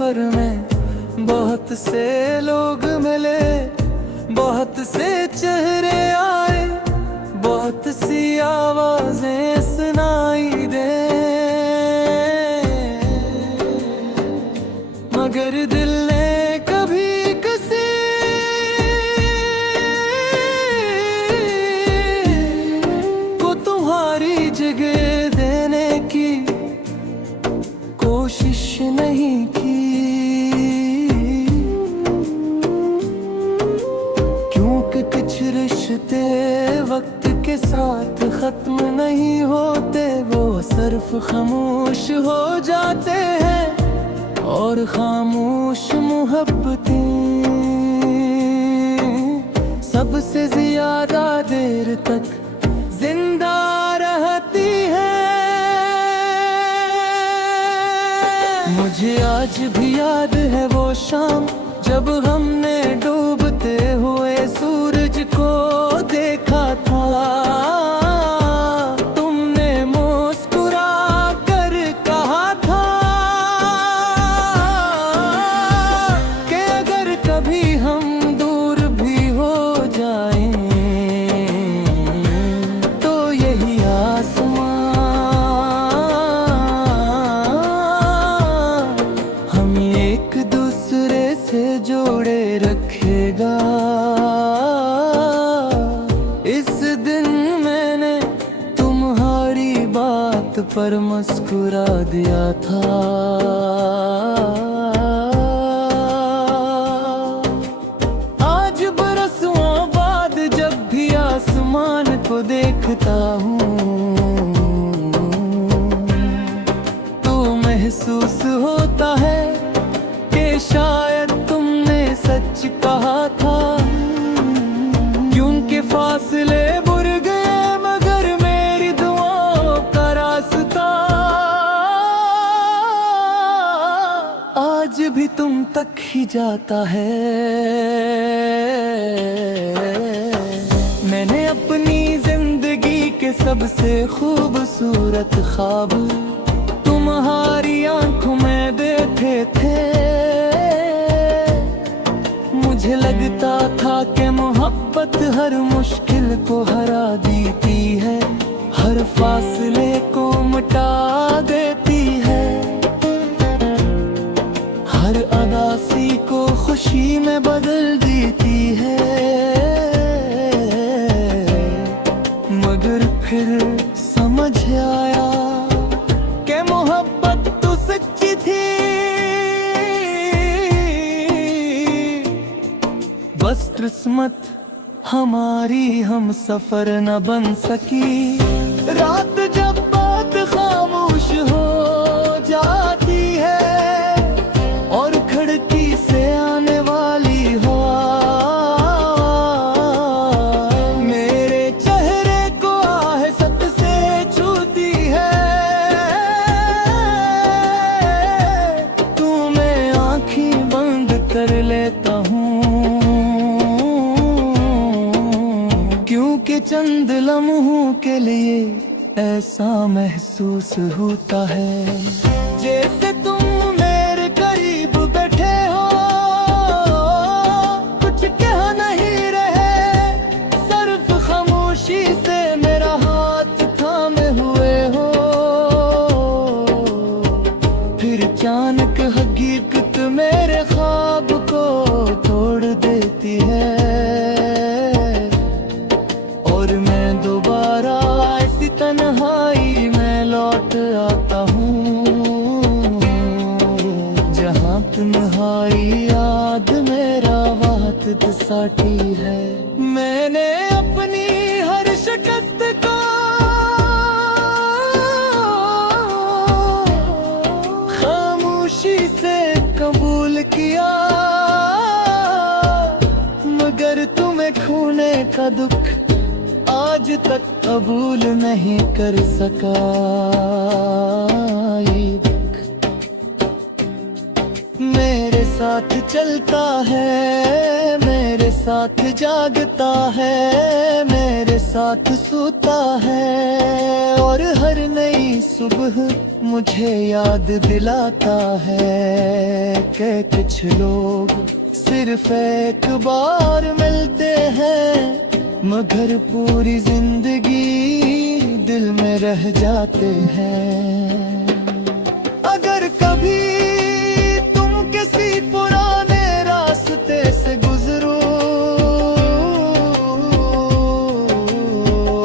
सफर में बहुत से लोग मिले, बहुत से चेहरे आए, बहुत सी आवाजें सुनाई दे, मगर दिल ने कभी किसी को तुम्हारी जगह देने की कोशिश नहीं की। क्योंकि कुछ रिश्ते वक्त के साथ खत्म नहीं होते, वो सिर्फ खामोश हो जाते हैं। और खामोश मोहब्बतें सबसे ज्यादा देर तक जिंदा रहती है। मुझे आज भी याद है वो शाम जब हमने डूबते हुए सूरज को देखा था। तुमने मुस्कुरा कर कहा था कि अगर कभी हम दूर भी हो जाएं तो यही आसमां एक दूसरे से जोड़े रखेगा। इस दिन मैंने तुम्हारी बात पर मुस्कुरा दिया था। आज बरसों बाद जब भी आसमान को देखता हूँ तो महसूस होता है शायद तुमने सच कहा था। क्योंकि फासले बुर गए मगर मेरी दुआओं का रास्ता आज भी तुम तक ही जाता है। मैंने अपनी जिंदगी के सबसे खूबसूरत ख्वाब तुम्हारी आंखों में देखे थे। मुझे लगता था कि मोहब्बत हर मुश्किल को हरा देती है, हर फासले को मिटा देती है, हर उदासी को खुशी में बदल देती है। मगर फिर समझ आया कि मोहब्बत तो सच्ची थी, बस किस्मत हमारी हम सफर न बन सकी। रात जब बात खामोश हो जाती है और खिड़की से आने वाली हवा मेरे चेहरे को आहसत से छूती है, तो मैं आँखें बंद कर लेता हूँ। क्योंकि चंद लम्हों के लिए ऐसा महसूस होता है जैसे तुम मेरे करीब बैठे हो, कुछ कह नहीं रहे, सिर्फ खामोशी से मेरा हाथ थामे हुए हो। फिर अचानक हकीकत मेरे ख्वाब को तोड़ देती है और मैं दोबारा ऐसी तन्हाई में लौट आता हूँ जहाँ तुम्हारी याद मेरा वाहिद साथी है। मैंने अपनी हर शिकस्त को खामोशी से कबूल किया, मगर तुम्हें खोने का दुख आज तक कबूल नहीं कर सका। ये दुख मेरे साथ चलता है, मेरे साथ जागता है, मेरे साथ सोता है और हर नई सुबह मुझे याद दिलाता है के कुछ लोग सिर्फ एक बार मिलते हैं, मगर पूरी जिंदगी दिल में रह जाते हैं। अगर कभी तुम किसी पुराने रास्ते से गुजरो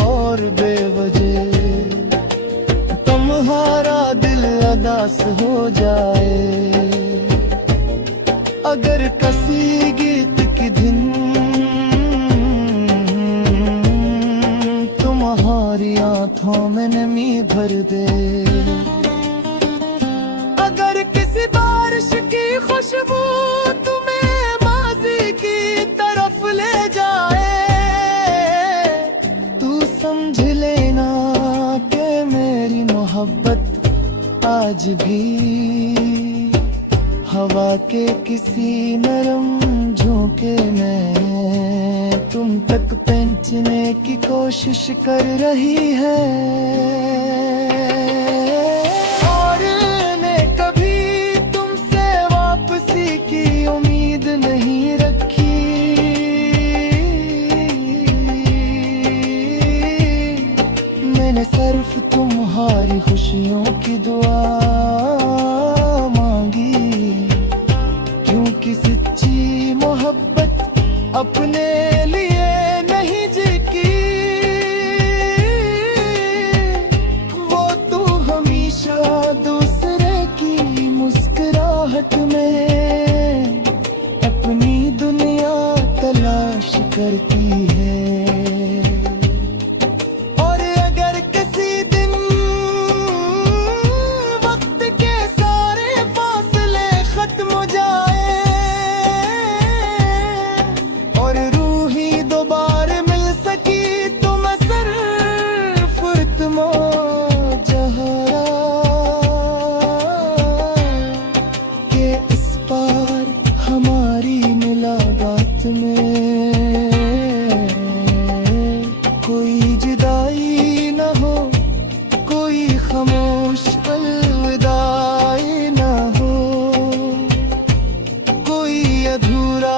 और बेवजह तुम्हारा दिल उदास हो जाए, अगर किसी गीत की धुन तुम्हारी आंखों में नमी भर दे, अगर किसी बारिश की खुशबू तुम्हें माजी की तरफ ले जाए, तू समझ लेना कि मेरी मोहब्बत आज भी हवा के किसी नरम झोंके में तुम तक पहुंचने की कोशिश कर रही है। और ने कभी तुमसे वापसी की उम्मीद नहीं रखी, मैंने सिर्फ तुम्हारी खुशियों की दुआ सच्ची मोहब्बत अपने लिए नहीं जीती, वो तू हमेशा दूसरे की मुस्कुराहट में अपनी दुनिया तलाश करती है। और अगर किसी दिन वक्त के सारे फासले खत्म हो जाए और रूही दोबारा मिल सकी, तो मैं सिर्फ तुमो जहरा के इस पार हमारी मुलाकात में कोई जुदाई न हो, कोई खामोश अलविदाई न हो, कोई अधूरा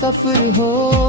सफर हो।